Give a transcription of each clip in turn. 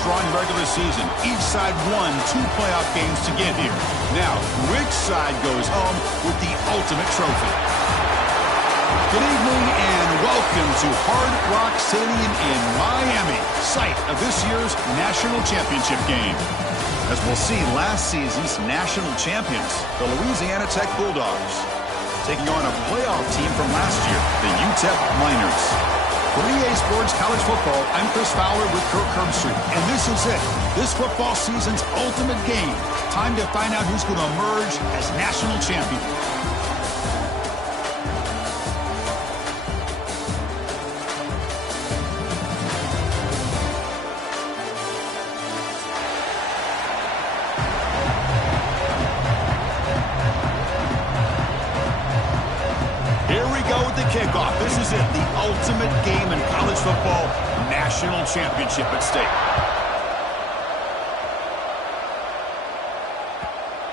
strong regular season. Each side won 2 playoff games to get here. Now, which side goes home with the ultimate trophy? Good evening and welcome to Hard Rock Stadium in Miami, site of this year's national championship game. As we'll see, last season's national champions, the Louisiana Tech Bulldogs, taking on a playoff team from last year, the Utep Miners. For EA Sports College Football, I'm Chris Fowler with Kirk Herbstreit, and this is it. This football season's ultimate game. Time to find out who's going to emerge as national champion. Kickoff. This is it, the ultimate game in college football, national championship at stake.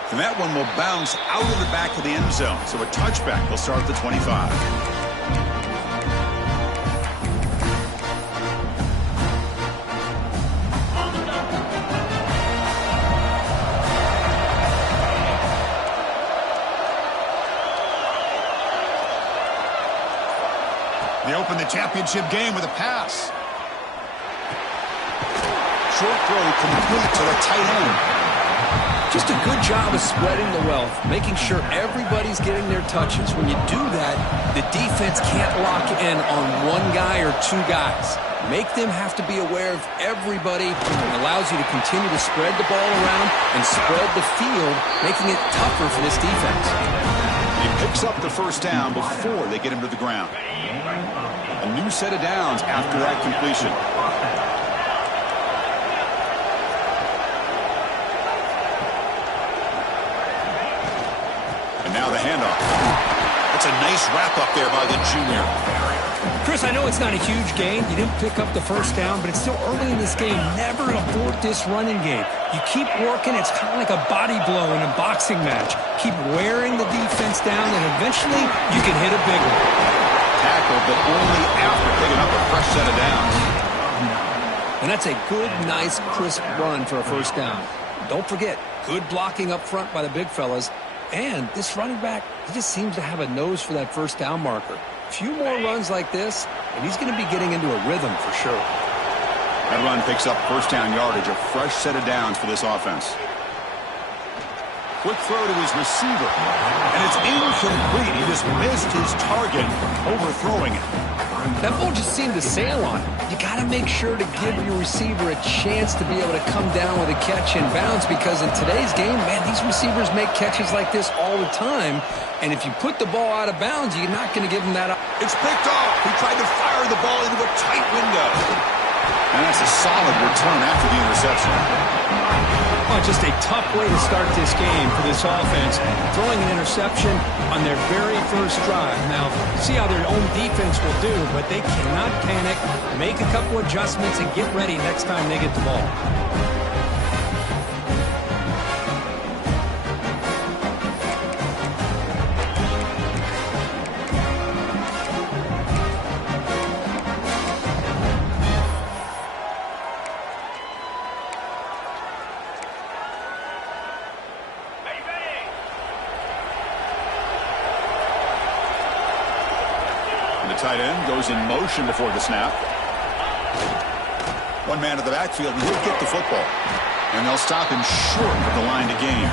And that one will bounce out of the back of the end zone, so a touchback will start at the 25. They open the championship game with a pass. Short throw complete to the tight end. Just a good job of spreading the wealth, making sure everybody's getting their touches. When you do that, the defense can't lock in on one guy or 2 guys. Make them have to be aware of everybody, and allows you to continue to spread the ball around and spread the field, making it tougher for this defense. He picks up the first down before they get him to the ground. A new set of downs after that completion. And now the handoff. That's a nice wrap up there by the junior. Chris, I know it's not a huge gain. You didn't pick up the first down, but it's still early in this game. Never abort this running game. You keep working. It's kind of like a body blow in a boxing match. Keep wearing the defense down, and eventually you can hit a big one. Tackle, but only after picking up a fresh set of downs. And that's a good, nice, crisp run for a first down. Don't forget, good blocking up front by the big fellas. And this running back, he just seems to have a nose for that first down marker. A few more runs like this, and he's going to be getting into a rhythm for sure. That run picks up first down yardage, a fresh set of downs for this offense. Quick throw to his receiver, and it's incomplete. He just missed his target, overthrowing it. That ball just seemed to sail on him. You got to make sure to give your receiver a chance to be able to come down with a catch and bounce, because in today's game, man, these receivers make catches like this all the time. And if you put the ball out of bounds, you're not going to give him that. It's picked off. He tried to fire the ball into a tight window. And that's a solid return after the interception. Oh, just a tough way to start this game for this offense. Throwing an interception on their very first drive. Now, see how their own defense will do, but they cannot panic, make a couple adjustments, and get ready next time they get the ball. Tight end goes in motion before the snap. One man at the backfield, and he'll get the football. And they'll stop him short of the line to gain.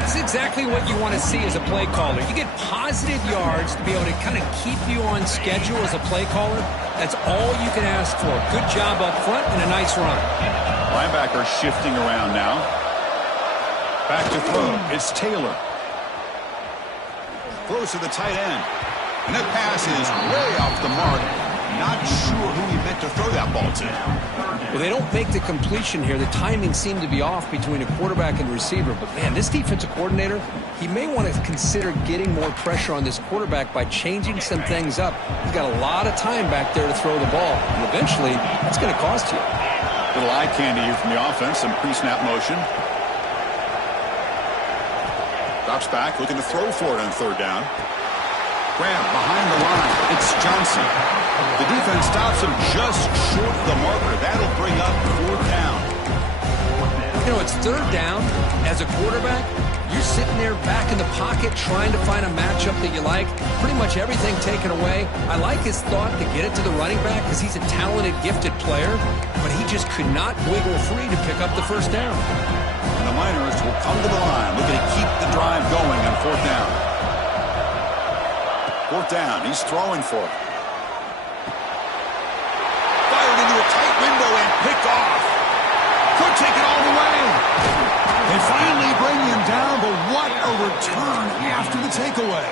This is exactly what you want to see as a play caller. You get positive yards to be able to kind of keep you on schedule as a play caller. That's all you can ask for. Good job up front and a nice run. Linebacker shifting around now. Back to throw. It's Taylor. Throws to the tight end. And that pass is way off the mark. Not sure who he meant to throw that ball to. Well, they don't make the completion here. The timing seemed to be off between a quarterback and receiver. But, man, this defensive coordinator, he may want to consider getting more pressure on this quarterback by changing some things up. He's got a lot of time back there to throw the ball. And eventually, that's going to cost you. Little eye candy here from the offense. Some pre-snap motion. Drops back, looking to throw for it on third down. Grab behind the line. It's Johnson. The defense stops him just short of the marker. That'll bring up 4th You know, it's third down. As a quarterback, you're sitting there back in the pocket trying to find a matchup that you like. Pretty much everything taken away. I like his thought to get it to the running back because he's a talented, gifted player, but he just could not wiggle free to pick up the first down. And the Miners will come to the line, looking to keep the drive going on fourth down. Fourth down, he's throwing for it. Fired into a tight window and picked off. Could take it all the way. They finally bring him down, but what a return after the takeaway.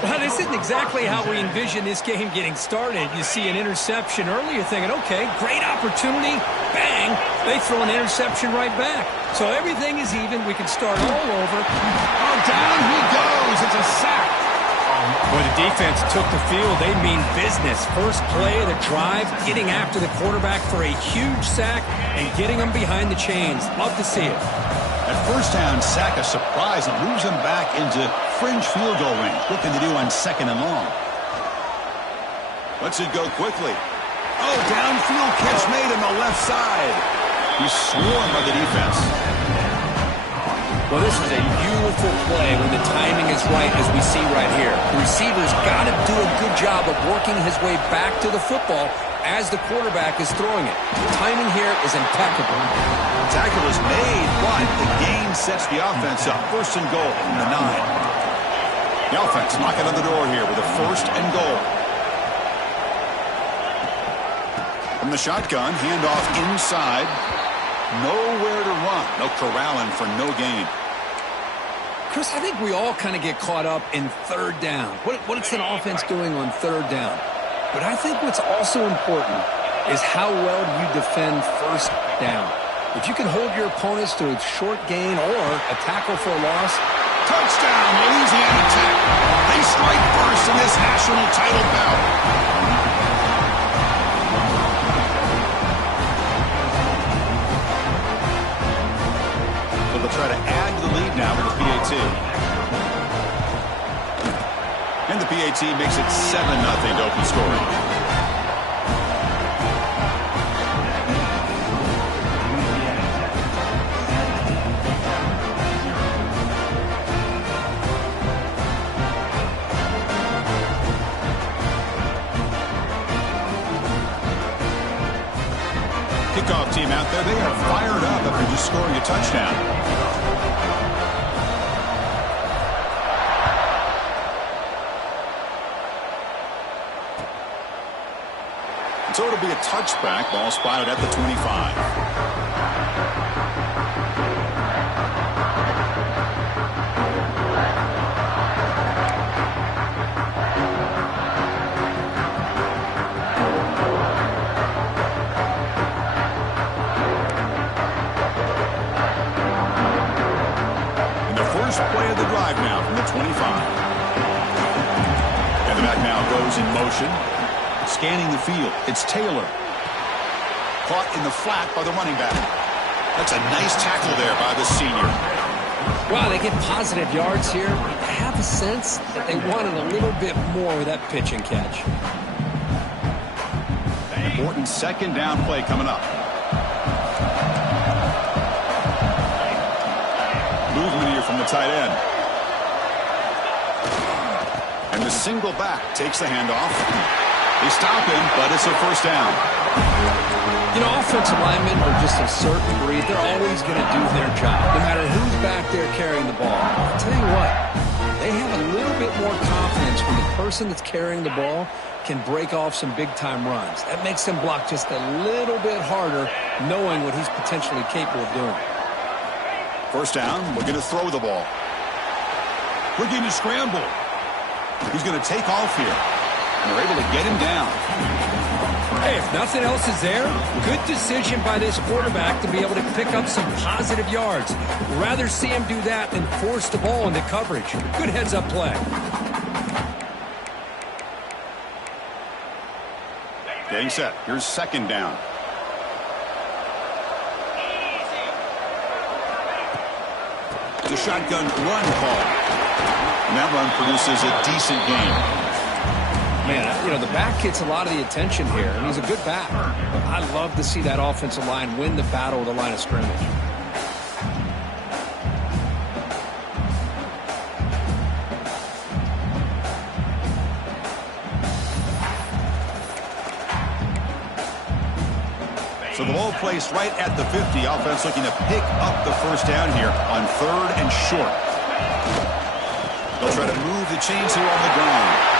Well, this isn't exactly how we envision this game getting started. You see an interception early, you're thinking, okay, great opportunity, bang, they throw an interception right back. So everything is even, we can start all over. Oh, down he goes, it's a sack. When the defense took the field, they mean business. First play of the drive, getting after the quarterback for a huge sack and getting him behind the chains. Love to see it. At first down, sack a surprise and moves him back into fringe field goal range. Looking to do on second and long. Lets it go quickly. Oh, downfield catch made on the left side. He's swarmed by the defense. Well, this is a beautiful play when the timing is right, as we see right here. The receiver's got to do a good job of working his way back to the football as the quarterback is throwing it. The timing here is impeccable. Tackle is made, but the gain sets the offense up. First and goal from the 9. The offense knocking on the door here with a first and goal. From the shotgun, handoff inside. Nowhere to run. No corralling for no gain. Chris, I think we all kind of get caught up in third down. What's an offense doing on third down? But I think what's also important is how well you defend first down. If you can hold your opponents to a short gain or a tackle for a loss. Touchdown, Louisiana Tech. They strike first in this national title bout. They'll try to add to the lead now with the PAT. And the PAT makes it 7-0 to open scoring. Kickoff team out there, they are fired up after just scoring a touchdown. So it'll be a touchback. Ball spotted at the 25. And the first play of the drive now from the 25. And the back now goes in motion. Scanning the field, it's Taylor. Caught in the flat by the running back. That's a nice tackle there by the senior. Wow, they get positive yards here. I have a sense that they wanted a little bit more with that pitch and catch. An important second down play coming up. Movement here from the tight end. And the single back takes the handoff. They stop him, but it's a first down. You know, offensive linemen are just a certain breed. They're always going to do their job, no matter who's back there carrying the ball. I'll tell you what, they have a little bit more confidence when the person that's carrying the ball can break off some big-time runs. That makes them block just a little bit harder, knowing what he's potentially capable of doing. First down, looking to throw the ball. Looking to scramble. He's going to take off here. And they're able to get him down. Hey, if nothing else is there, good decision by this quarterback to be able to pick up some positive yards. Rather see him do that than force the ball into coverage. Good heads-up play. Getting set. Here's second down. The shotgun run call. And that run produces a decent gain. Man, you know, the back gets a lot of the attention here, and he's a good back. I love to see that offensive line win the battle of the line of scrimmage. So the ball placed right at the 50. Offense looking to pick up the first down here on 3rd and short. They'll try to move the chains here on the ground.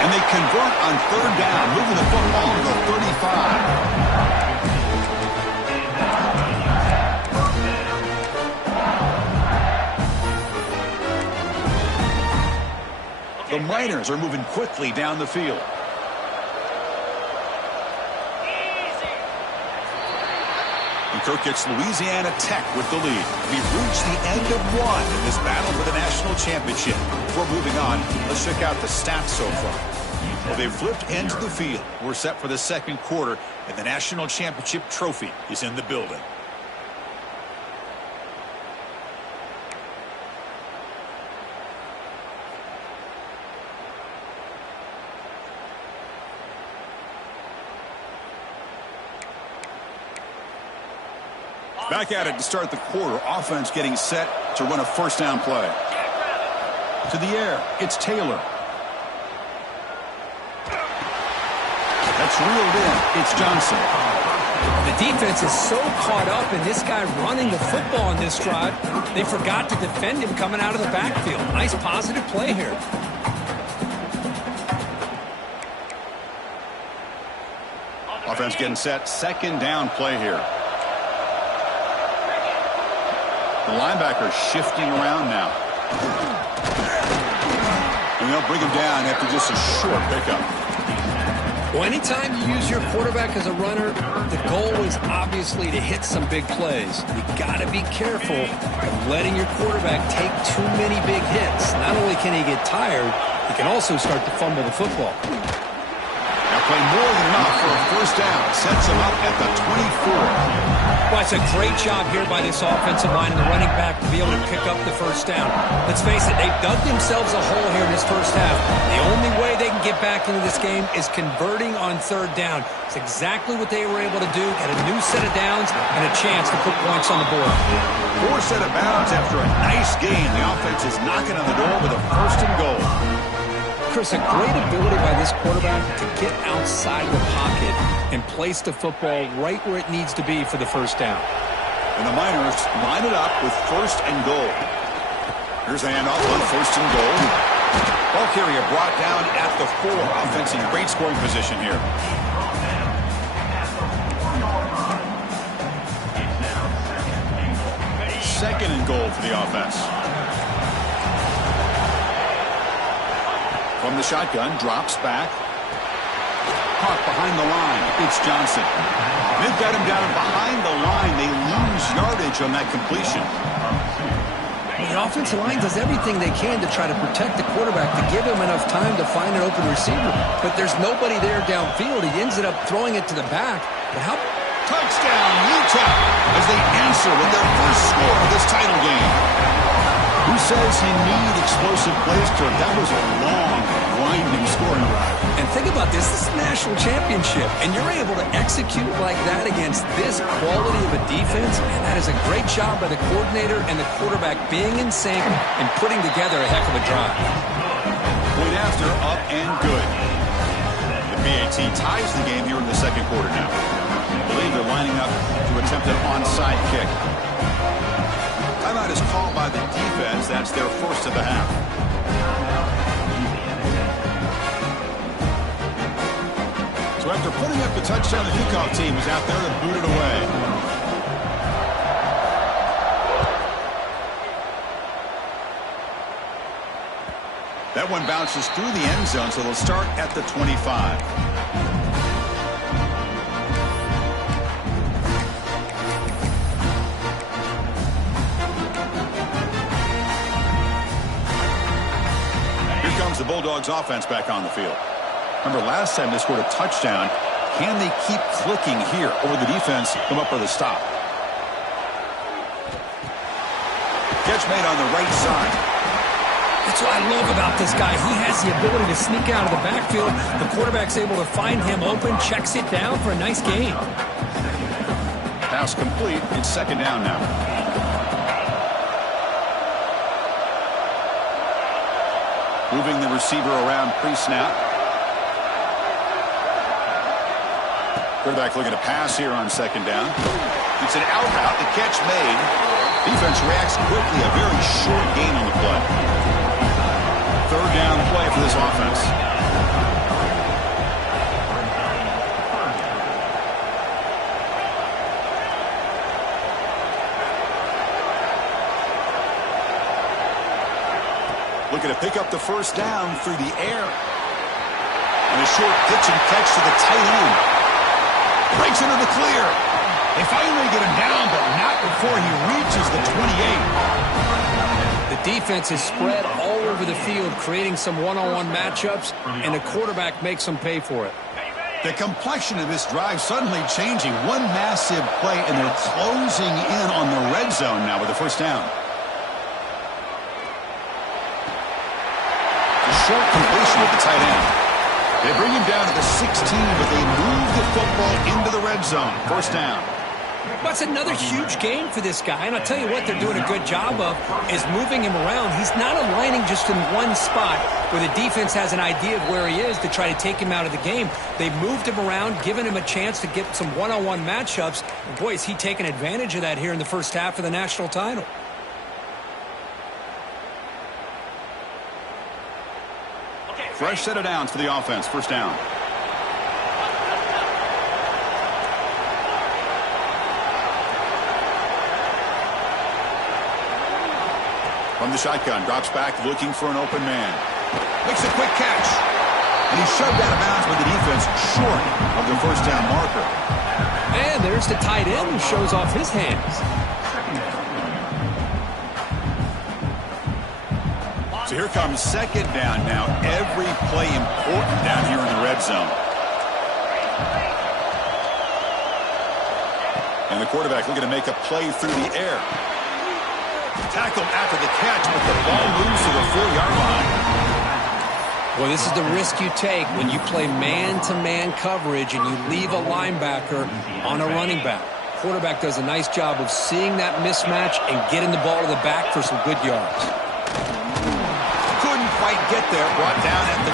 And they convert on 3rd down, moving the football to the 35. The Miners are moving quickly down the field. And Kirk gets Louisiana Tech with the lead. We've reached the end of one in this battle for the national championship. Before moving on, let's check out the stats so far. Well, they've flipped into the field. We're set for the second quarter, and the national championship trophy is in the building. Back at it to start the quarter. Offense getting set to run a first down play. To the air, it's Taylor. That's reeled in. It's Johnson. The defense is so caught up in this guy running the football in this drive, they forgot to defend him coming out of the backfield. Nice positive play here. Offense getting set. Second down play here. The linebacker shifting around now. And they'll bring him down after just a short pickup. Well, anytime you use your quarterback as a runner, the goal is obviously to hit some big plays. You got to be careful of letting your quarterback take too many big hits. Not only can he get tired, he can also start to fumble the football. Now play more than enough for a first down. Sets him up at the 24. Well, it's a great job here by this offensive line and the running back to be able to pick up the first down. Let's face it, they've dug themselves a hole here in this first half. The only way they can get back into this game is converting on 3rd down. It's exactly what they were able to do. Get a new set of downs and a chance to put points on the board. 4 set of bounds after a nice game. The offense is knocking on the door with a 1st and goal. Chris, a great ability by this quarterback to get outside the pocket and place the football right where it needs to be for the first down. And the Miners line it up with 1st and goal. Here's the handoff on 1st and goal. Ball carrier brought down at the 4. Offense in great scoring position here. Second and goal for the offense. From the shotgun, drops back. Caught behind the line. It's Johnson. They've got him down behind the line. They lose yardage on that completion. The offensive line does everything they can to try to protect the quarterback to give him enough time to find an open receiver. But there's nobody there downfield. He ends up throwing it to the back. But how... Touchdown, Utep, as they answer with their first score of this title game. Who says you need explosive plays, Kirk? That was a long, grinding scoring drive. And think about this. This is a national championship, and you're able to execute like that against this quality of a defense, and that is a great job by the coordinator and the quarterback being in sync and putting together a heck of a drive. Point after, up and good. The PAT ties the game here in the second quarter now. I believe they're lining up to attempt an onside kick. Timeout is called by the defense. That's their first of the half. So after putting up the touchdown, the kickoff team is out there to boot it away. That one bounces through the end zone, so they'll start at the 25. The Bulldogs offense back on the field. Remember last time they scored a touchdown. Can they keep clicking here, or will the defense come up with a stop? Catch made on the right side. That's what I love about this guy. He has the ability to sneak out of the backfield. The quarterback's able to find him open, checks it down for a nice gain. Pass complete. It's second down now. Moving the receiver around pre-snap. Quarterback looking to pass here on second down. It's an out route. The catch made. Defense reacts quickly. A very short gain on the play. Third down play for this offense. Looking to pick up the first down through the air. And a short pitch and catch to the tight end. Breaks into the clear. They finally get him down, but not before he reaches the 28. The defense is spread all over the field, creating some one-on-one matchups, and the quarterback makes them pay for it. The complexion of this drive suddenly changing. One massive play, and they're closing in on the red zone now with the first down. Short completion with the tight end. They bring him down to the 16, but they move the football into the red zone. First down. That's another huge gain for this guy, and I'll tell you what they're doing a good job of is moving him around. He's not aligning just in one spot where the defense has an idea of where he is to try to take him out of the game. They've moved him around, given him a chance to get some one-on-one matchups. And boy, is he taking advantage of that here in the first half of the national title. Fresh set of downs for the offense. First down. From the shotgun, drops back looking for an open man. Makes a quick catch. And he's shoved out of bounds with the defense short of the first down marker. And there's the tight end who shows off his hands. So here comes second down now. Every play important down here in the red zone. And the quarterback looking to make a play through the air. Tackled after the catch, but the ball moves to the 4-yard line. Well, this is the risk you take when you play man-to-man coverage and you leave a linebacker on a running back. Quarterback does a nice job of seeing that mismatch and getting the ball to the back for some good yards. Quite get there, brought down at the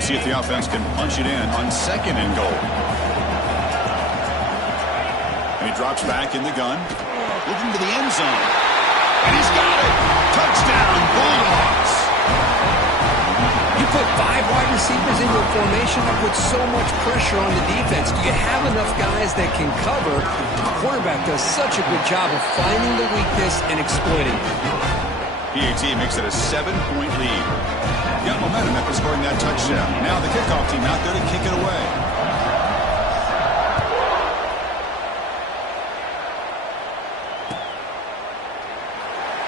2. See if the offense can punch it in on second and goal. And he drops back in the gun, looking to the end zone. And he's got it! Touchdown, Bulldogs! You put 5 wide receivers into a formation that puts so much pressure on the defense. Do you have enough guys that can cover? The quarterback does such a good job of finding the weakness and exploiting it. PAT makes it a 7-point lead. Got momentum after scoring that touchdown. Now the kickoff team out there to kick it away.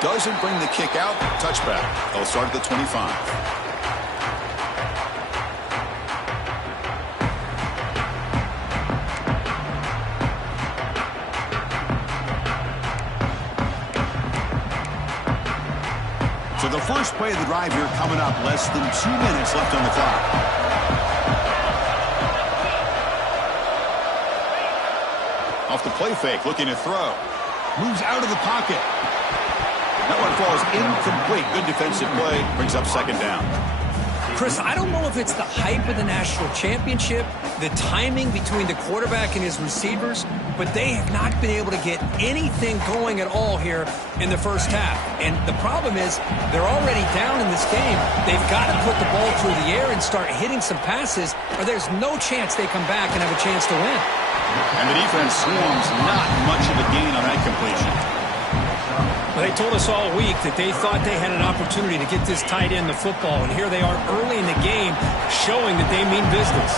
Doesn't bring the kick out. Touchback. They'll start at the 25. So the first play of the drive here coming up. Less than 2 minutes left on the clock. Off the play fake, looking to throw. Moves out of the pocket. That one falls incomplete. Good defensive play. Brings up second down. Chris, I don't know if it's the hype of the national championship, the timing between the quarterback and his receivers, but they have not been able to get anything going at all here in the first half. And the problem is they're already down in this game. They've got to put the ball through the air and start hitting some passes, or there's no chance they come back and have a chance to win. And the defense swarms not much of a gain on that completion. Well, they told us all week that they thought they had an opportunity to get this tight end the football, and here they are early in the game showing that they mean business.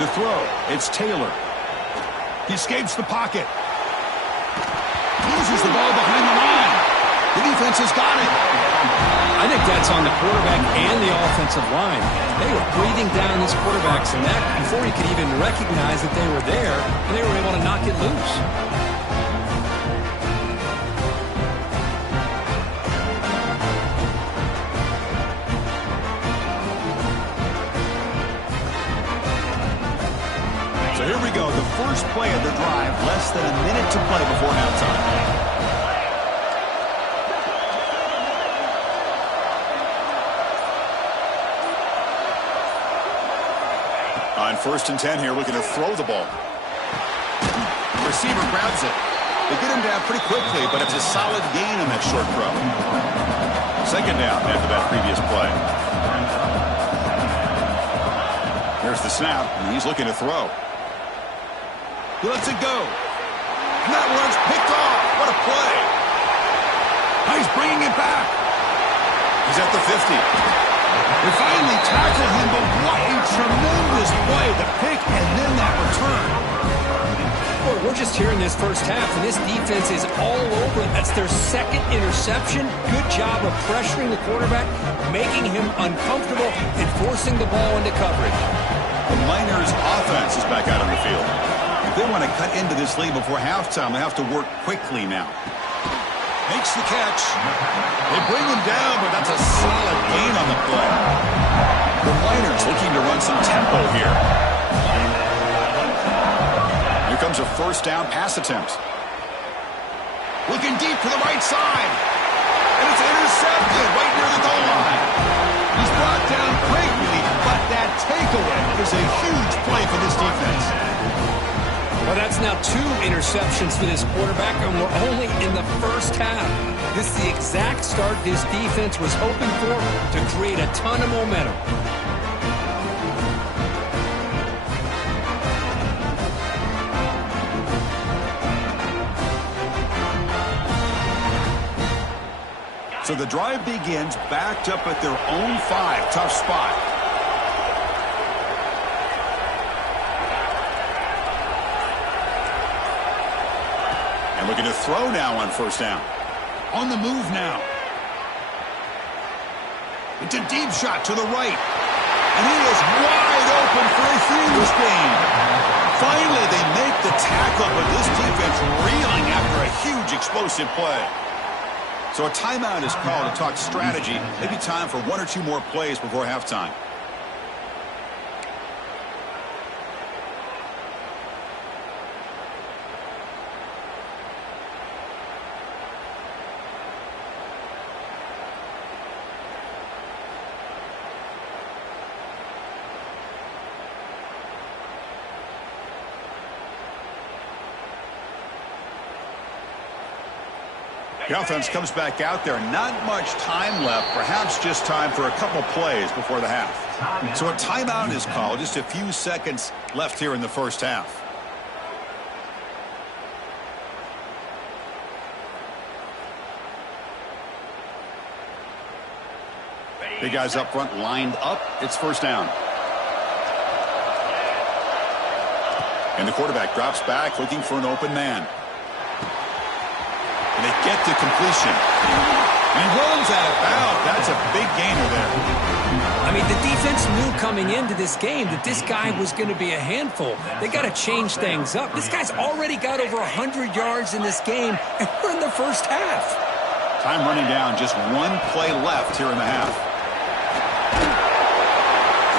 To throw, it's Taylor. He escapes the pocket. Loses the ball behind the line. The defense has got it. I think that's on the quarterback and the offensive line. They were breathing down this quarterback's neck before he could even recognize that they were there, and they were able to knock it loose. So here we go, the first play of the drive, less than a minute to play before halftime. On 1st and 10 here, looking to throw the ball. The receiver grabs it. They get him down pretty quickly, but it's a solid gain on that short throw. 2nd down after that previous play. Here's the snap, and he's looking to throw. He lets it go. And that one's picked off. What a play. He's bringing it back. He's at the 50. They finally tackled him, but what a tremendous play. The pick and then that return. Boy, we're just here in this first half, and this defense is all over. That's their 2nd interception. Good job of pressuring the quarterback, making him uncomfortable, and forcing the ball into coverage. The Miners' offense is back out on the field. If they want to cut into this lead before halftime, they have to work quickly now. Makes the catch. They bring him down, but that's a solid gain on the play. The Miners looking to run some tempo here. Here comes a 1st down pass attempt. Looking deep to the right side. And it's intercepted right near the goal line. He's brought down quickly, but that takeaway is a huge play for this defense. Well, that's now 2 interceptions for this quarterback, and we're only in the first half. This is the exact start this defense was hoping for to create a ton of momentum. So the drive begins backed up at their own 5. Tough spot. Looking to throw now on 1st down. On the move now. It's a deep shot to the right. And he is wide open for a huge gain. Finally, they make the tackle, but this defense reeling after a huge explosive play. So a timeout is called to talk strategy. Maybe time for 1 or 2 more plays before halftime. The offense comes back out there. Not much time left. Perhaps just time for a couple plays before the half. So a timeout is called. Just a few seconds left here in the first half. Big guys up front lined up. It's 1st down. And the quarterback drops back looking for an open man. And they get to completion. And he runs out of bounds. That's a big gainer there. I mean, the defense knew coming into this game that this guy was going to be a handful. They got to change things up. This guy's already got over 100 yards in this game, and we're in the first half. Time running down. Just 1 play left here in the half.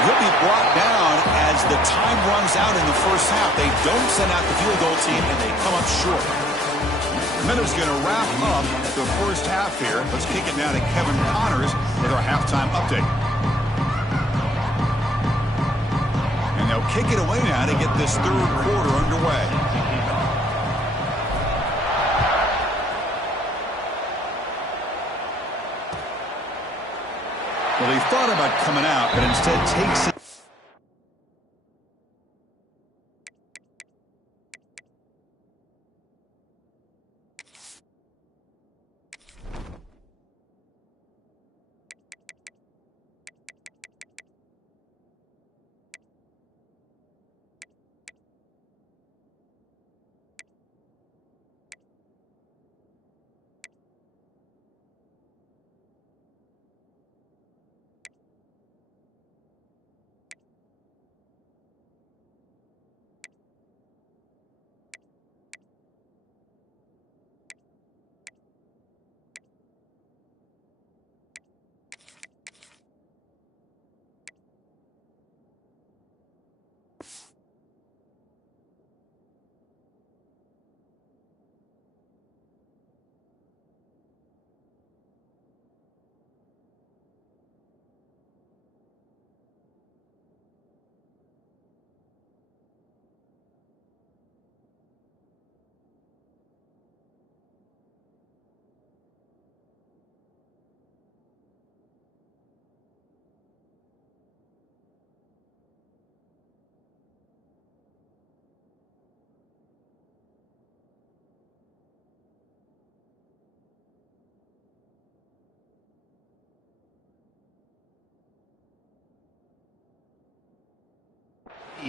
He'll be brought down as the time runs out in the first half. They don't send out the field goal team, and they come up short. Minutes going to wrap up the first half here. Let's kick it now to Kevin Connors with our halftime update. And they'll kick it away now to get this 3rd quarter underway. Well, he thought about coming out, but instead takes it.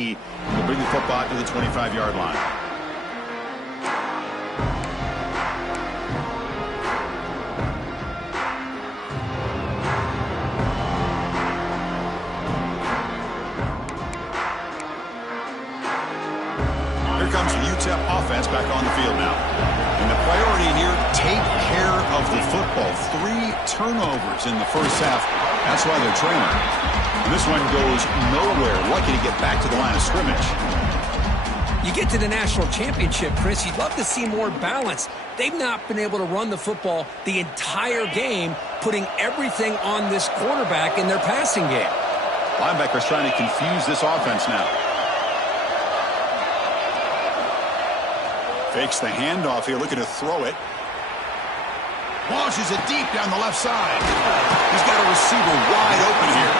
He will bring the football to the 25-yard line. Here comes the Utep offense back on the field now. And the priority here, take care of the football. 3 turnovers in the first half. That's why they're trailing. And this one goes nowhere. Lucky to get back to the line of scrimmage. You get to the national championship, Chris, you'd love to see more balance. They've not been able to run the football the entire game, putting everything on this quarterback in their passing game. Linebackers trying to confuse this offense now. Fakes the handoff here, looking to throw it. Launches it deep down the left side. He's got a receiver wide open here.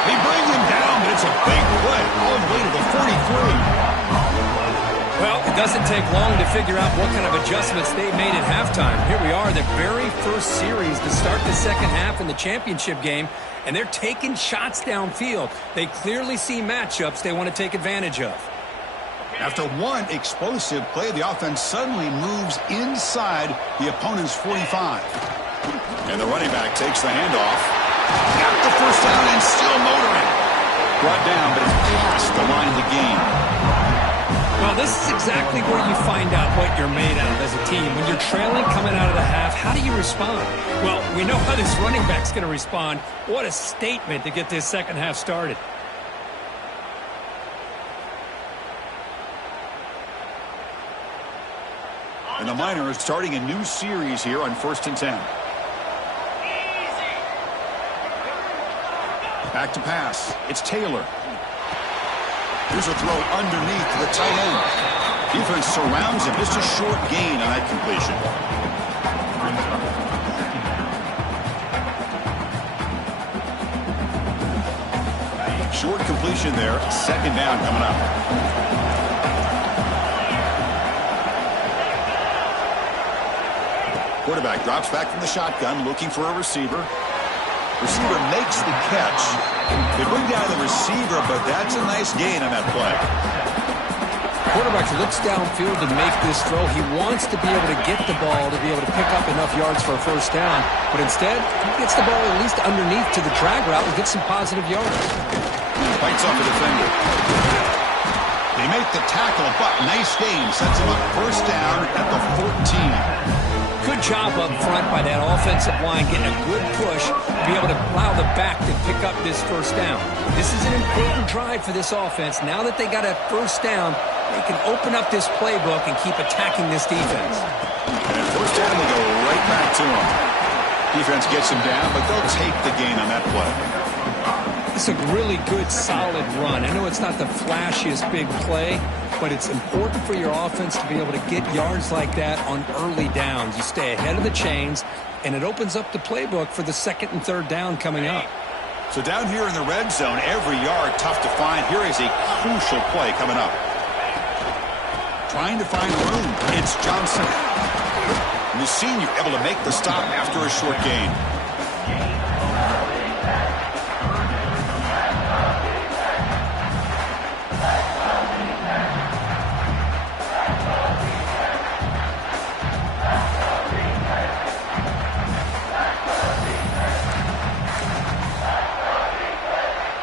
They bring him down, but it's a big play all the way to the 43. Well, it doesn't take long to figure out what kind of adjustments they made at halftime. Here we are, the very first series to start the second half in the championship game, and they're taking shots downfield. They clearly see matchups they want to take advantage of. After one explosive play, the offense suddenly moves inside the opponent's 45. And the running back takes the handoff. Got the first down and still motoring. Brought down, but it's past the line of the game. Well, this is exactly where you find out what you're made of as a team. When you're trailing coming out of the half, how do you respond? Well, we know how this running back's going to respond. What a statement to get this second half started. And the Miners starting a new series here on 1st and 10. Back to pass. It's Taylor. Here's a throw underneath the tight end. Defense surrounds him. Just a short gain on that completion. Short completion there. 2nd down coming up. Quarterback drops back from the shotgun, looking for a receiver. Receiver makes the catch. They bring down the receiver, but that's a nice gain on that play. Quarterback looks downfield to make this throw. He wants to be able to get the ball to be able to pick up enough yards for a first down, but instead, he gets the ball at least underneath to the drag route and gets some positive yards. Bites off a defender. They make the tackle, but nice gain. Sets him up first down at the 14. Good job up front by that offensive line, getting a good push to be able to allow the back to pick up this first down. This is an important drive for this offense. Now that they got a first down, they can open up this playbook and keep attacking this defense. And first down, they go right back to him. Defense gets him down, but they'll take the gain on that play. It's a really good, solid run. I know it's not the flashiest big play, but it's important for your offense to be able to get yards like that on early downs. You stay ahead of the chains, and it opens up the playbook for the 2nd and 3rd down coming up. So down here in the red zone, every yard tough to find. Here is a crucial play coming up. Trying to find room. It's Johnson. And the senior able to make the stop after a short gain.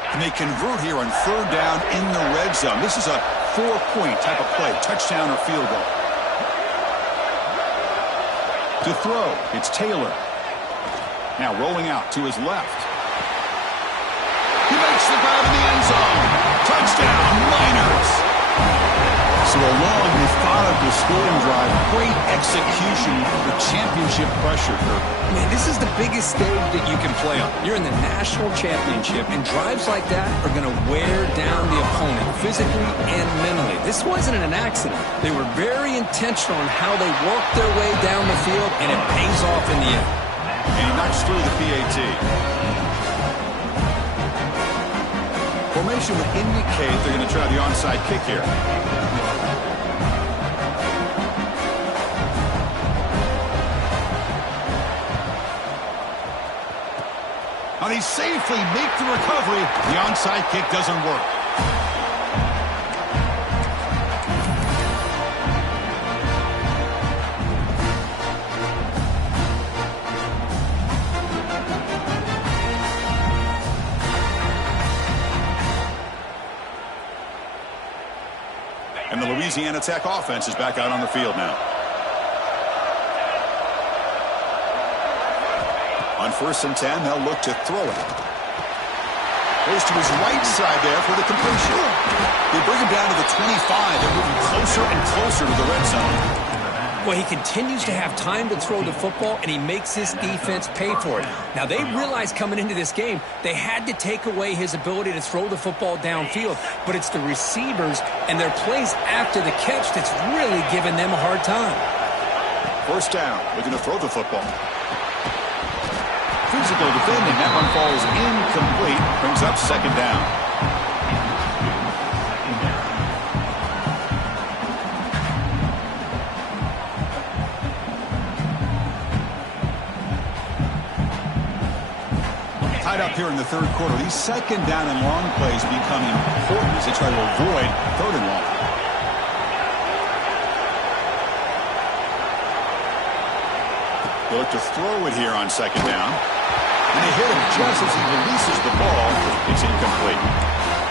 And they convert here on 3rd down in the red zone. This is a 4-point type of play, touchdown or field goal. To throw, it's Taylor. Now rolling out to his left. He makes the grab in the end zone. Touchdown, Miners. So a long, methodical scoring drive. Great execution for championship pressure. Man, this is the biggest stage that you can play on. You're in the national championship, and drives like that are going to wear down the opponent physically and mentally. This wasn't an accident. They were very intentional on how they worked their way down the field, and it pays off in the end. And he knocks through the PAT. Formation would indicate they're going to try the onside kick here. Now they safely make the recovery. The onside kick doesn't work. And the Louisiana Tech offense is back out on the field now. On 1st and 10, they'll look to throw it. Goes to his right side there for the completion. They bring him down to the 25. They're moving closer and closer to the red zone. Well, he continues to have time to throw the football, and he makes his defense pay for it. Now, they realized coming into this game they had to take away his ability to throw the football downfield, but it's the receivers and their plays after the catch that's really giving them a hard time. 1st down, looking to throw the football. Physical defending, that one falls incomplete, brings up 2nd down. Tied up here in the 3rd quarter. These 2nd down and long plays become important as they try to avoid 3rd and long. They look to throw it here on 2nd down. And they hit him just as he releases the ball. It's incomplete.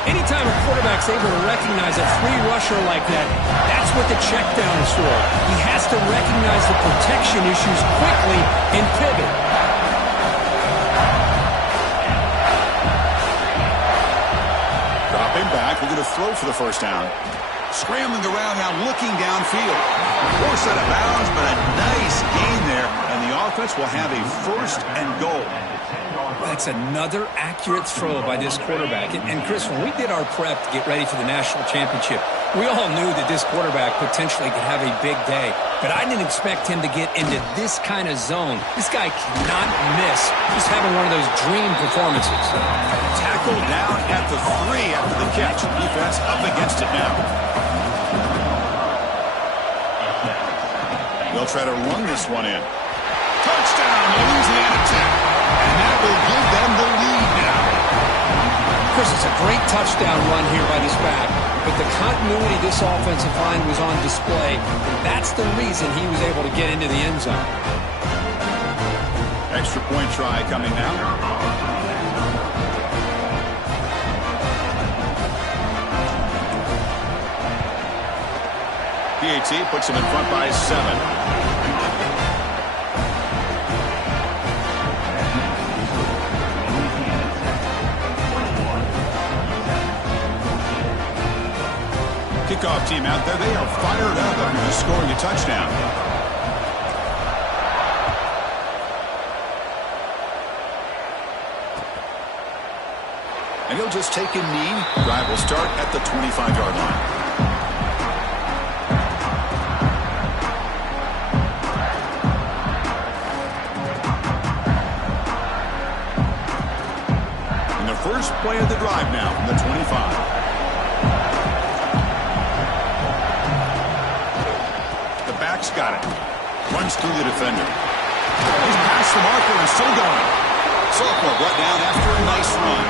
Anytime a quarterback's able to recognize a free rusher like that, that's what the check down is for. He has to recognize the protection issues quickly and pivot. Dropping back, we're going to throw for the 1st down. Scrambling around now, looking downfield. Forced out of bounds, but a nice gain there. And the offense will have a 1st and goal. That's another accurate throw by this quarterback. And Chris, when we did our prep to get ready for the national championship, we all knew that this quarterback potentially could have a big day. But I didn't expect him to get into this kind of zone. This guy cannot miss. Just having one of those dream performances. Tackled down at the 3 after the catch. Defense up against it now. They'll try to run this one in. Touchdown, Louisiana Tech. And that will give them the lead now. Chris, it's a great touchdown run here by this back. But the continuity this offensive line was on display, and that's the reason he was able to get into the end zone. Extra point try coming now. PAT puts him in front by 7. Kickoff team out there, they are fired up after just scoring a touchdown. And he'll just take a knee. Drive will start at the 25-yard line. And the first play of the drive now from the 25. Got it. Runs through the defender. He's past the marker and still going. Sophomore brought down after a nice run.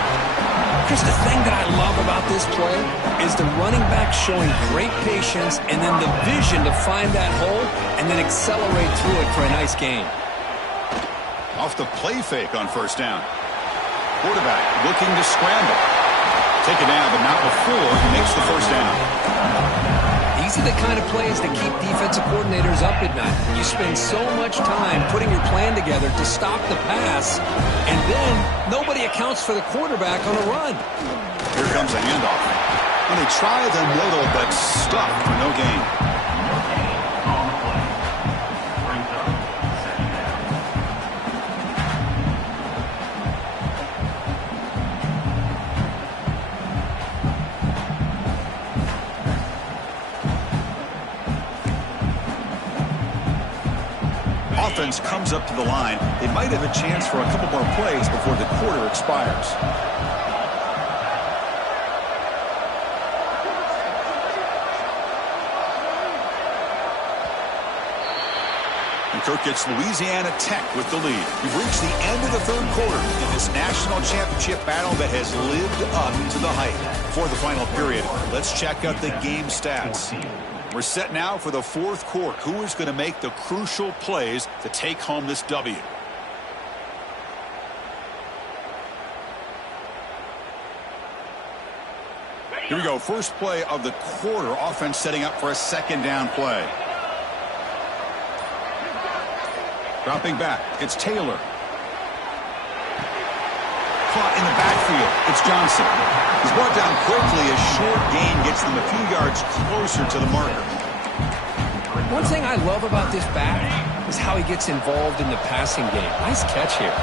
Chris, the thing that I love about this play is the running back showing great patience and then the vision to find that hole and then accelerate through it for a nice gain. Off the play fake on 1st down. Quarterback looking to scramble. Take it down, but not before he makes the 1st down. These are the kind of plays that keep defensive coordinators up at night. You spend so much time putting your plan together to stop the pass, and then nobody accounts for the quarterback on a run. Here comes a handoff. And they try the middle, but stuffed for no gain. Offense comes up to the line. They might have a chance for a couple more plays before the quarter expires. And Kirk gets Louisiana Tech with the lead. We've reached the end of the 3rd quarter in this national championship battle that has lived up to the hype. For the final period, let's check out the game stats. We're set now for the 4th quarter. Who is going to make the crucial plays to take home this W? Here we go. First play of the quarter. Offense setting up for a second down play. Dropping back. It's Taylor. Caught in the backfield. It's Johnson. He's brought down quickly. A short gain gets them a few yards closer to the marker. One thing I love about this back is how he gets involved in the passing game. Nice catch here.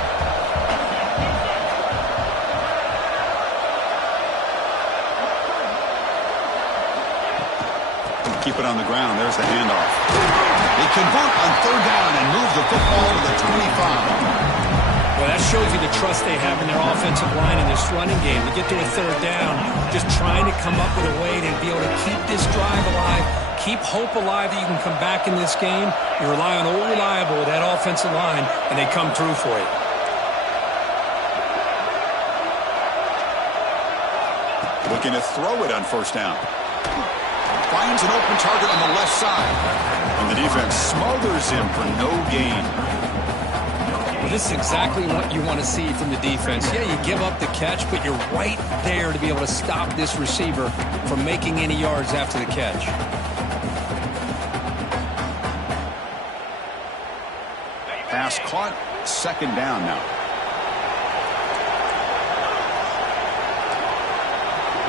Keep it on the ground. There's the handoff. They convert on third down and move the football to the 25. Well, that shows you the trust they have in their offensive line in this running game. To get to a third down, just trying to come up with a way to be able to keep this drive alive, keep hope alive that you can come back in this game. You rely on Old Reliable with that offensive line, and they come through for you. Looking to throw it on first down. Finds an open target on the left side. And the defense smothers him for no gain. Well, this is exactly what you want to see from the defense. Yeah, you give up the catch, but you're right there to be able to stop this receiver from making any yards after the catch. Pass caught. Second down now.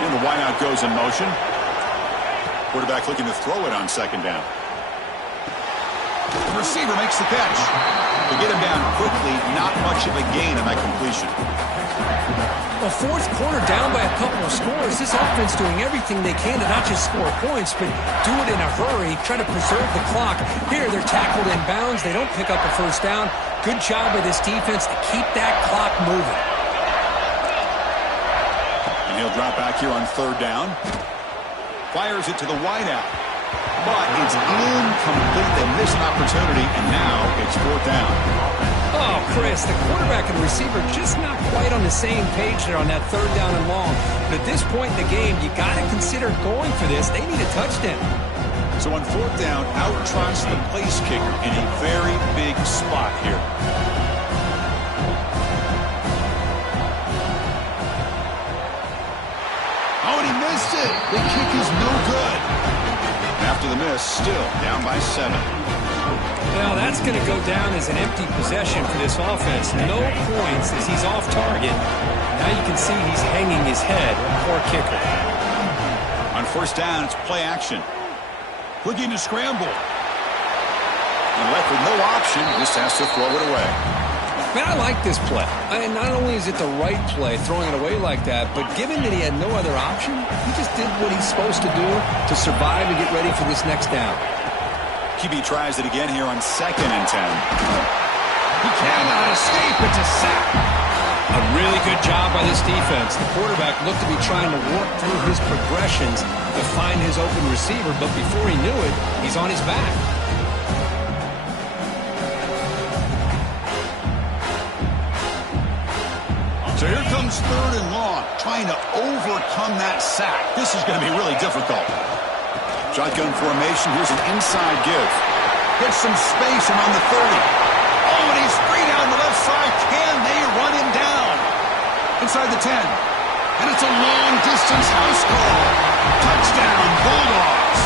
And the wideout goes in motion. Quarterback looking to throw it on second down. The receiver makes the catch. To get him down quickly, not much of a gain on that completion. Well, fourth quarter down by a couple of scores. This offense doing everything they can to not just score points, but do it in a hurry, try to preserve the clock. Here, they're tackled in bounds. They don't pick up a first down. Good job by this defense to keep that clock moving. And he'll drop back here on third down. Fires it to the wideout. But it's incomplete. They miss an opportunity, and now it's fourth down. Oh, Chris, the quarterback and receiver just not quite on the same page there on that third down and long. But at this point in the game, you got to consider going for this. They need a touchdown. So on fourth down, out trots the place kicker in a very big spot here. Oh, and he missed it. The kick is no good. After the miss, still down by 7. Well, that's going to go down as an empty possession for this offense. No points as he's off target. Now you can see he's hanging his head. Poor kicker. On first down, it's play action. Looking to scramble. And left with no option, just has to throw it away. Man, I like this play. And not only is it the right play, throwing it away like that, but given that he had no other option, he just did what he's supposed to do to survive and get ready for this next down. QB tries it again here on 2nd and 10. He cannot escape. It's a sack. A really good job by this defense. The quarterback looked to be trying to work through his progressions to find his open receiver, but before he knew it, he's on his back. So here comes third and long, trying to overcome that sack. This is going to be really difficult. Shotgun formation. Here's an inside give. Gets some space around the 30. Oh, and he's free down the left side. Can they run him down? Inside the 10. And it's a long-distance house call. Touchdown, Bulldogs.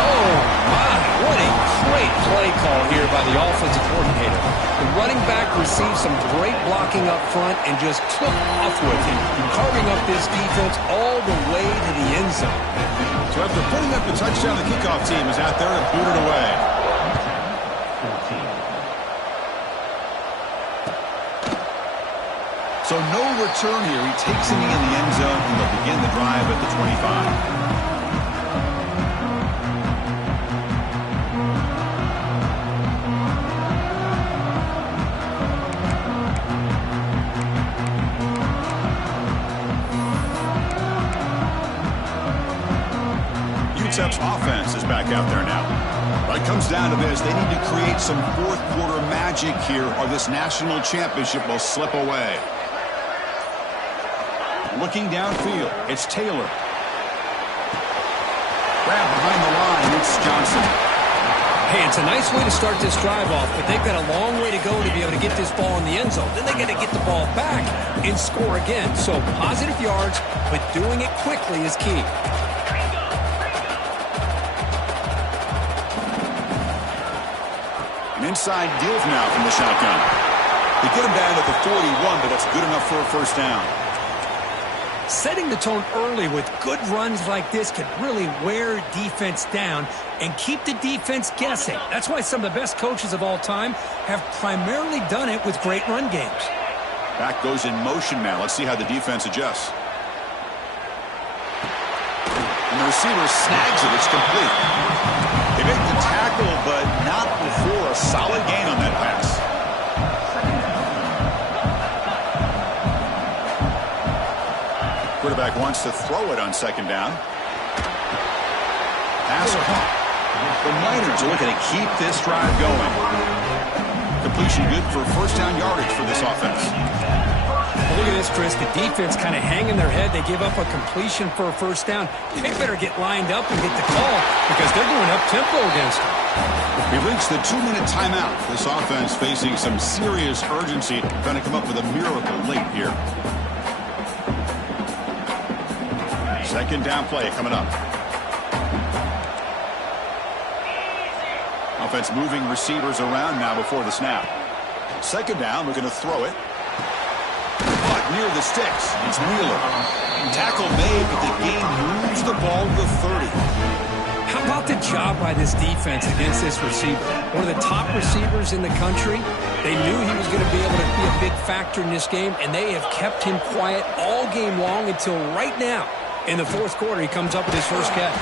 Oh, my. What a great play call here by the offensive coordinator. The running back received some great blocking up front and just took off with him, carving up this defense all the way to the end zone. So after putting up the touchdown, the kickoff team is out there to boot it away. So no return here. He takes it in the end zone, and they'll begin the drive at the 25. Utep's offense is back out there now. But it comes down to this. They need to create some fourth quarter magic here, or this national championship will slip away. Looking downfield, it's Taylor. Grab behind the line, it's Johnson. Hey, it's a nice way to start this drive off, but they've got a long way to go to be able to get this ball in the end zone. Then they got to get the ball back and score again. So positive yards, but doing it quickly is key. An inside deal now from the shotgun. They get him down at the 41, but that's good enough for a first down. Setting the tone early with good runs like this can really wear defense down and keep the defense guessing. That's why some of the best coaches of all time have primarily done it with great run games. Back goes in motion now. Let's see how the defense adjusts. And the receiver snags it. It's complete. They make the tackle, but not before a solid gain on that pass. Quarterback wants to throw it on second down. Pass caught. The Niners are looking to keep this drive going. Completion good for first down yardage for this offense. Well, look at this, Chris. The defense kind of hanging their head. They give up a completion for a first down. They better get lined up and get the call because they're going up-tempo against them. We've reached the 2-minute timeout. This offense facing some serious urgency, trying to come up with a miracle late here. Second down play coming up. Offense moving receivers around now before the snap. Second down, looking to throw it. Caught near the sticks. It's Wheeler. Tackle made, but the game moves the ball to the 30. How about the job by this defense against this receiver? One of the top receivers in the country. They knew he was going to be able to be a big factor in this game, and they have kept him quiet all game long until right now. In the fourth quarter, he comes up with his first catch.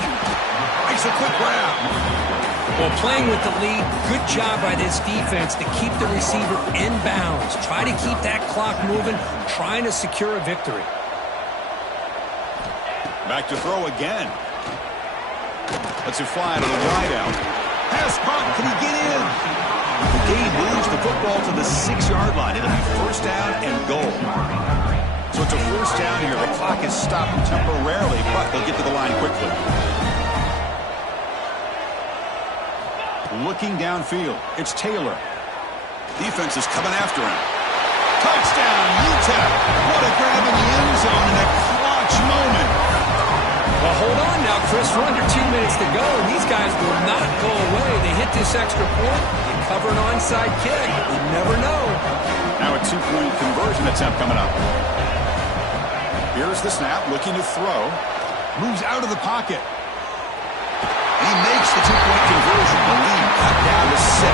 Makes a quick grab. Well, playing with the lead, good job by this defense to keep the receiver in bounds. Try to keep that clock moving, trying to secure a victory. Back to throw again. Lets it fly to the wide out. Pass caught. Can he get in? The game moves the football to the 6-yard line. It'll be first down and goal. So it's a first down here. The clock is stopped temporarily, but they'll get to the line quickly. Looking downfield, it's Taylor. Defense is coming after him. Touchdown, Utep. What a grab in the end zone in a clutch moment. Well, hold on now, Chris. We're under 2 minutes to go, and these guys will not go away. They hit this extra point, you cover an onside kick. You never know. Now a 2-point conversion attempt coming up. Here's the snap, looking to throw. Moves out of the pocket. He makes the 2-point conversion. The lead cut down to 6.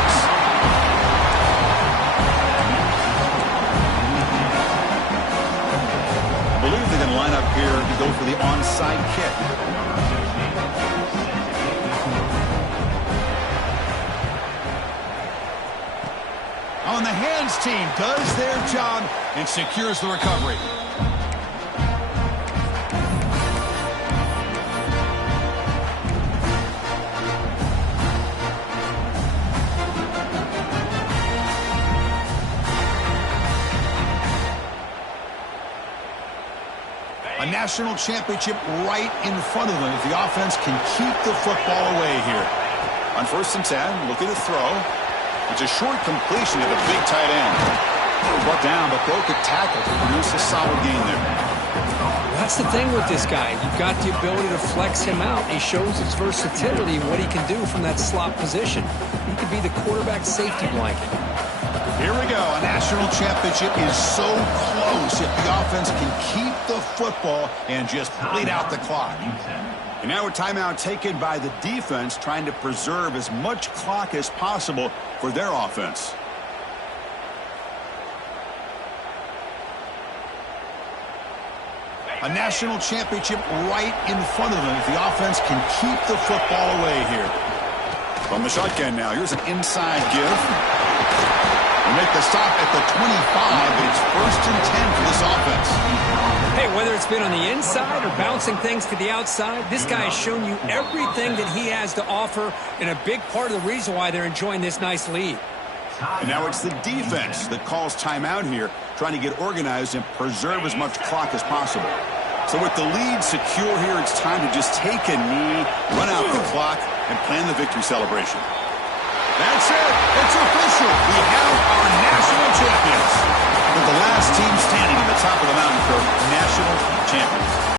I believe they're going to line up here to go for the onside kick. On the hands team does their job and secures the recovery. A national championship right in front of them if the offense can keep the football away here. On 1st and 10, looking to throw. It's a short completion to the big tight end. Brought down, but broke a tackle to produce a solid gain there. That's the thing with this guy. You've got the ability to flex him out. He shows his versatility and what he can do from that slot position. He could be the quarterback safety blanket. Here we go. A national championship is so close if the offense can keep the football and just bleed out the clock. And now a timeout taken by the defense, trying to preserve as much clock as possible for their offense. A national championship right in front of them if the offense can keep the football away here. From the shotgun now, here's an inside give. They make the stop at the 25, but it's 1st and 10 for this offense. Hey, whether it's been on the inside or bouncing things to the outside, this guy has shown you everything that he has to offer, and a big part of the reason why they're enjoying this nice lead. And now it's the defense that calls timeout here, trying to get organized and preserve as much clock as possible. So with the lead secure here, it's time to just take a knee, run out the clock, and plan the victory celebration. That's it. It's official. We have our national champions. With the last team standing at the top of the mountain for national champions.